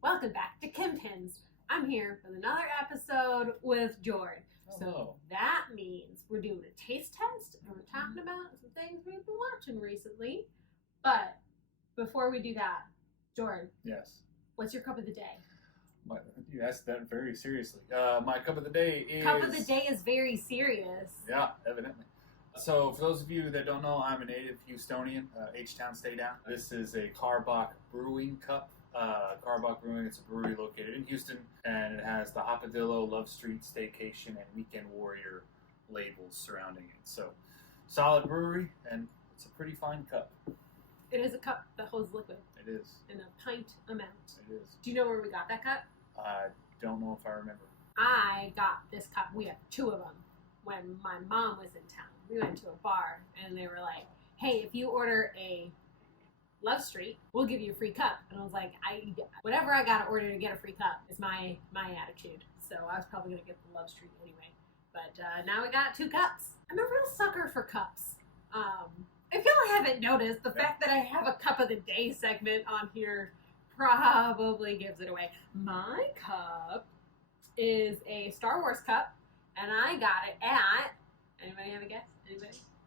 Welcome back to Kim Pins. I'm here with another episode with Jordan. Hello. So that means we're doing a taste test and we're talking about some things we've been watching recently. But before we do that, Jordan, Yes. what's your cup of the day? You asked that very seriously. My cup of the day is... Cup of the day is very serious. Yeah, evidently. So, for those of you that don't know, I'm a native Houstonian, H-Town, stay down. This is a Carbach Brewing Cup. Carbach Brewing, it's a brewery located in Houston, and it has the Hopadillo, Love Street, Staycation, and Weekend Warrior labels surrounding it. So, solid brewery, and it's a pretty fine cup. It is a cup that holds liquid It is. in a pint amount. It is. Do you know where we got that cup? I don't know if I remember. I got this cup. We had two of them when my mom was in town. We went to a bar and they were like, "Hey, if you order a Love Street, we'll give you a free cup." And I was like, whatever I gotta order to get a free cup is my attitude. So I was probably gonna get the Love Street anyway. But now we got two cups. I'm a real sucker for cups. If y'all haven't noticed, the fact that I have a cup of the day segment on here probably gives it away. My cup is a Star Wars cup, and I got it at... Anybody have a guess?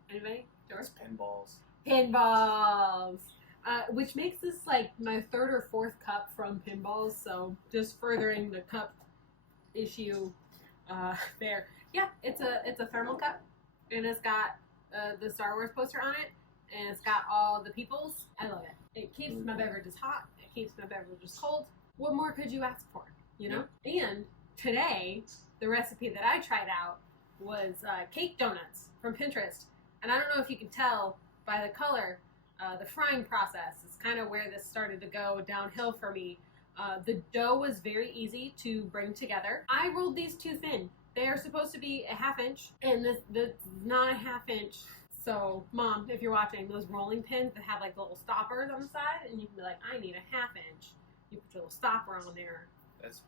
Anybody? George? It's pinballs. Pinballs. Which makes this like my third or fourth cup from Pinballs, so just furthering the cup issue there. Yeah, it's a thermal cup, and it's got the Star Wars poster on it, and it's got all the peoples. I love it. It keeps my beverages hot. It keeps my beverages cold. What more could you ask for? You know? Yeah. And today, the recipe that I tried out was cake donuts from Pinterest. And I don't know if you can tell by the color, the frying process is kind of where this started to go downhill for me. The dough was very easy to bring together. I rolled these too thin. They are supposed to be a half inch, and this is not a half inch. So, Mom, if you're watching, those rolling pins that have like little stoppers on the side, and you can be like, I need a half inch. You put your little stopper on there. That's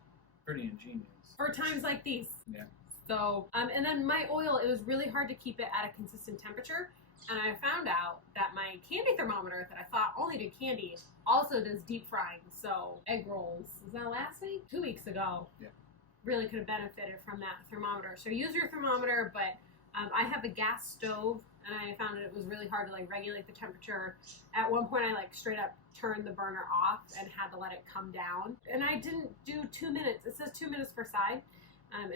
pretty ingenious. For times like these. Yeah. So, and then my oil, it was really hard to keep it at a consistent temperature. And I found out that my candy thermometer that I thought only did candy also does deep frying. So, egg rolls. Was that last week? 2 weeks ago. Yeah. Really could have benefited from that thermometer. So, use your thermometer, but I have a gas stove, and I found that it was really hard to like regulate the temperature. At one point, I like straight up turned the burner off and had to let it come down. And I didn't do 2 minutes. It says 2 minutes per side.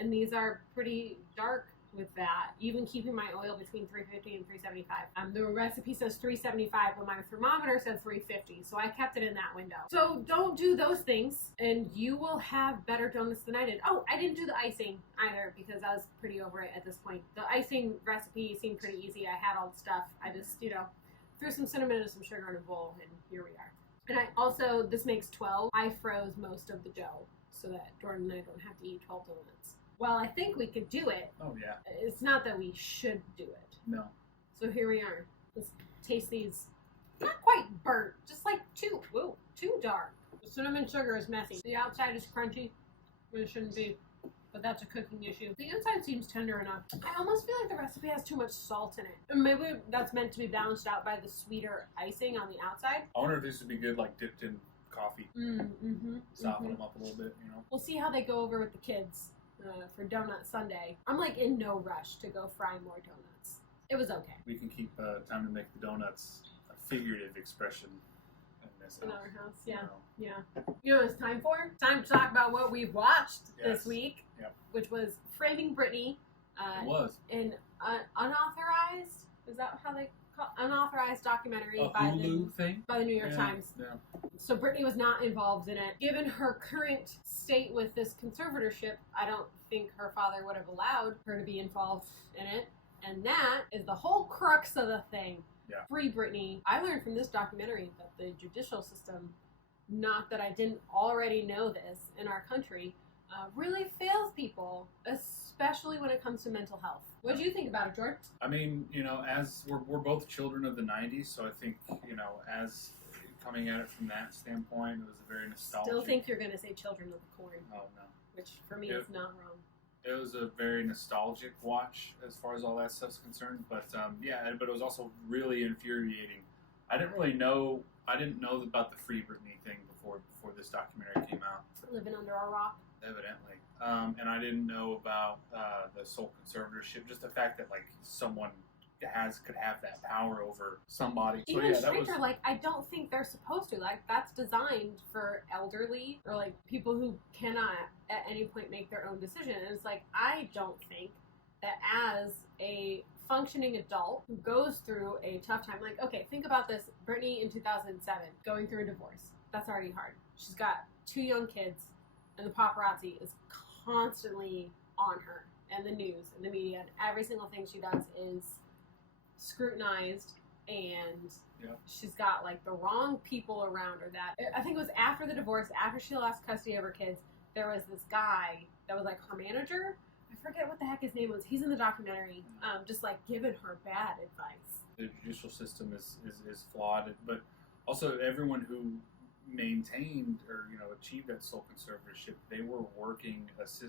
And these are pretty dark with that, even keeping my oil between 350 and 375. The recipe says 375, but my thermometer said 350, so I kept it in that window. So don't do those things, and you will have better donuts than I did. Oh, I didn't do the icing either, because I was pretty over it at this point. The icing recipe seemed pretty easy. I had all the stuff. I just, threw some cinnamon and some sugar in a bowl, and here we are. And I also, this makes 12. I froze most of the dough, so that Jordan and I don't have to eat 12 donuts. Well, I think we could do it. Oh, yeah. It's not that we should do it. No. So here we are. Let's taste these. Not quite burnt, just like too dark. The cinnamon sugar is messy. The outside is crunchy, but it shouldn't be. But that's a cooking issue. The inside seems tender enough. I almost feel like the recipe has too much salt in it. And maybe that's meant to be balanced out by the sweeter icing on the outside. I wonder if this would be good, like, dipped in coffee. Soften them up a little bit, We'll see how they go over with the kids for Donut Sunday. I'm like in no rush to go fry more donuts. It was okay. We can keep time to make the donuts a figurative expression in this In house. our house, yeah. You know. Yeah. You know what it's time for? Time to talk about what we've watched Yes. this week, Yep. which was Framing Britney. It was. An unauthorized, is that how they call unauthorized documentary A by Hulu thing? the New York Times. Yeah. So Britney was not involved in it. Given her current state with this conservatorship, I don't think her father would have allowed her to be involved in it. And that is the whole crux of the thing. Yeah. Free Britney. I learned from this documentary that the judicial system, not that I didn't already know this in our country, really fails people, especially when it comes to mental health. What do you think about it, George? I mean, as we're both children of the 90s, so I think, as coming at it from that standpoint, it was a very nostalgic. Still think you're going to say Children of the Corn. Oh, no. Which, for me, is not wrong. It was a very nostalgic watch as far as all that stuff's concerned, but but it was also really infuriating I didn't really know. I didn't know about the Free Britney thing before this documentary came out. Living under a rock. Evidently, and I didn't know about the sole conservatorship. Just the fact that like someone could have that power over somebody. So Even yeah, stricter, like I don't think they're supposed to. Like that's designed for elderly or like people who cannot at any point make their own decision. And it's like I don't think that as a functioning adult who goes through a tough time, like okay, think about this: Britney in 2007 going through a divorce. That's already hard. She's got 2 young kids, and the paparazzi is constantly on her, and the news and the media, and every single thing she does is scrutinized, and she's got like the wrong people around her. That I think it was after the divorce, after she lost custody of her kids, there was this guy that was like her manager. I forget what the heck his name was. He's in the documentary, just like giving her bad advice. The judicial system is flawed, but also everyone who maintained or achieved that sole conservatorship, they were working because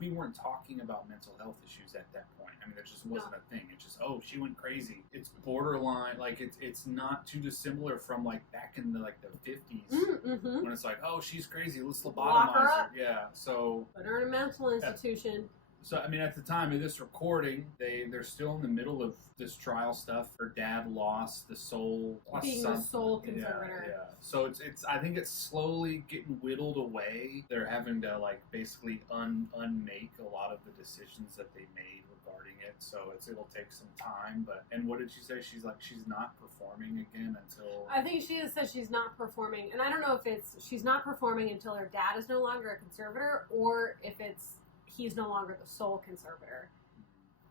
we weren't talking about mental health issues at that point. I mean, there just wasn't a thing. It's just she went crazy. It's borderline, like it's not too dissimilar from like back in the 50s when it's like she's crazy, let's lobotomize her. Yeah, so put her in a mental institution. So, I mean, at the time of this recording, they're still in the middle of this trial stuff. Her dad lost the sole conservator. Yeah. So it's I think it's slowly getting whittled away. They're having to basically unmake a lot of the decisions that they made regarding it. So it'll take some time. And what did she say? She's not performing again until. I think she has said she's not performing, and I don't know if it's she's not performing until her dad is no longer a conservator, or if it's he's no longer the sole conservator.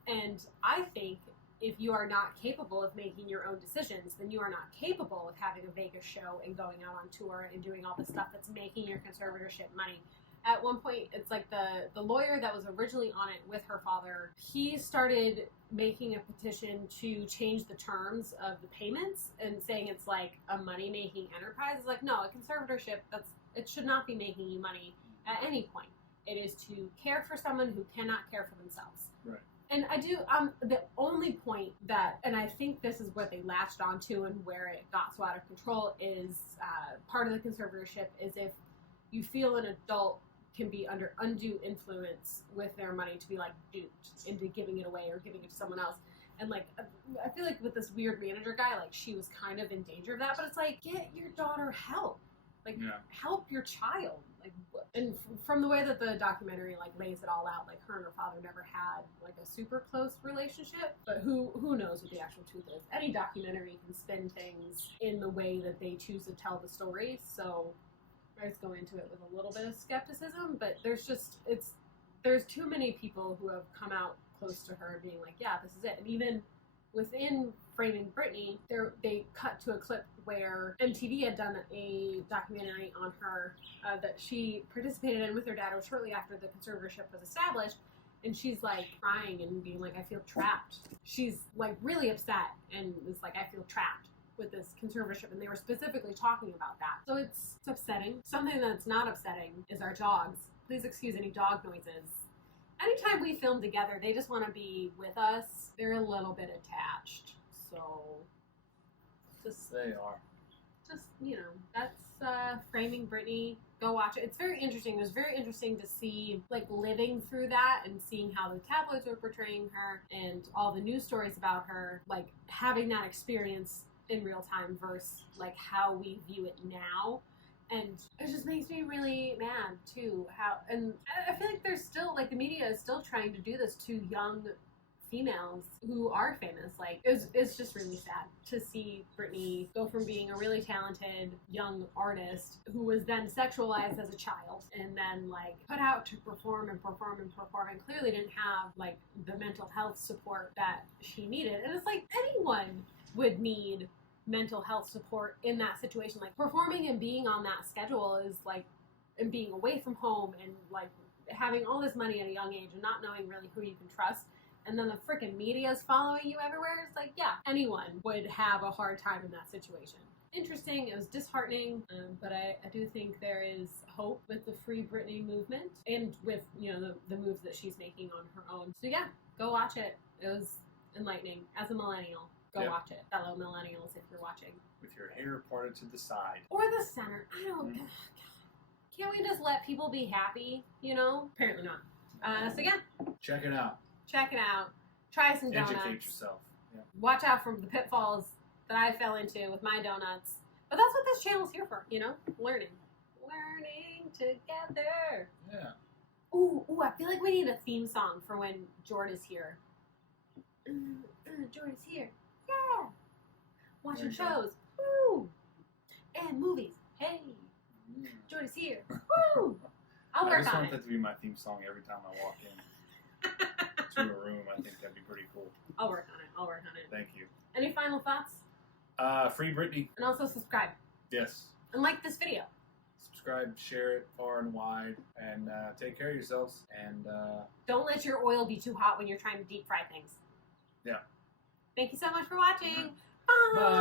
And I think if you are not capable of making your own decisions, then you are not capable of having a Vegas show and going out on tour and doing all the stuff that's making your conservatorship money. At one point, it's like the lawyer that was originally on it with her father, he started making a petition to change the terms of the payments and saying it's like a money-making enterprise. It's like, no, a conservatorship, it should not be making you money at any point. It is to care for someone who cannot care for themselves. Right. And I do, the only point that, and I think this is what they latched onto and where it got so out of control is part of the conservatorship is if you feel an adult can be under undue influence with their money to be duped into giving it away or giving it to someone else. And I feel like with this weird manager guy, she was kind of in danger of that, but it's get your daughter help. Help your child. And from the way that the documentary lays it all out, her and her father never had a super close relationship. But who knows what the actual truth is? Any documentary can spin things in the way that they choose to tell the story. So I just go into it with a little bit of skepticism. But there's too many people who have come out close to her being yeah, this is it. And even within Framing Britney, they cut to a clip where MTV had done a documentary on her that she participated in with her dad, or shortly after the conservatorship was established, and she's crying and being I feel trapped. She's really upset and was I feel trapped with this conservatorship, and they were specifically talking about that. So it's upsetting. Something that's not upsetting is our dogs. Please excuse any dog noises. Anytime we film together, they just want to be with us. They're a little bit attached. So, they are. Just, that's Framing Britney. Go watch it. It's very interesting. It was very interesting to see, living through that and seeing how the tabloids were portraying her and all the news stories about her, having that experience in real time versus, how we view it now. And it just makes me really mad, too. And I feel like there's still, the media is still trying to do this to young females who are famous. It's just really sad to see Britney go from being a really talented young artist who was then sexualized as a child and then, put out to perform and clearly didn't have, the mental health support that she needed. And it's anyone would need mental health support in that situation. Performing and being on that schedule is and being away from home and having all this money at a young age and not knowing really who you can trust, and then the freaking media is following you everywhere. It's yeah, anyone would have a hard time in that situation. Interesting. It was disheartening, but I do think there is hope with the Free Britney movement and with the moves that she's making on her own. So yeah, go watch it. It was enlightening as a millennial. Go watch it, fellow millennials, if you're watching. With your hair parted to the side. Or the center. I don't. Can't we just let people be happy? You know? Apparently not. So yeah. Check it out. Check it out. Try some donuts. Educate yourself. Yeah. Watch out for the pitfalls that I fell into with my donuts. But that's what this channel's here for, you know? Learning. Learning together. Yeah. Ooh, I feel like we need a theme song for when Jord is here. Jord is here. Yeah. Watching shows. Woo. And movies. Hey. Jord is here. Woo. I'll work on it. I just want that to be my theme song every time I walk in to a room. I think that'd be pretty cool. I'll work on it. Thank you. Any final thoughts? Free Britney. And also subscribe. Yes. And like this video. Subscribe, share it far and wide, and take care of yourselves. And don't let your oil be too hot when you're trying to deep fry things. Yeah. Thank you so much for watching. Bye.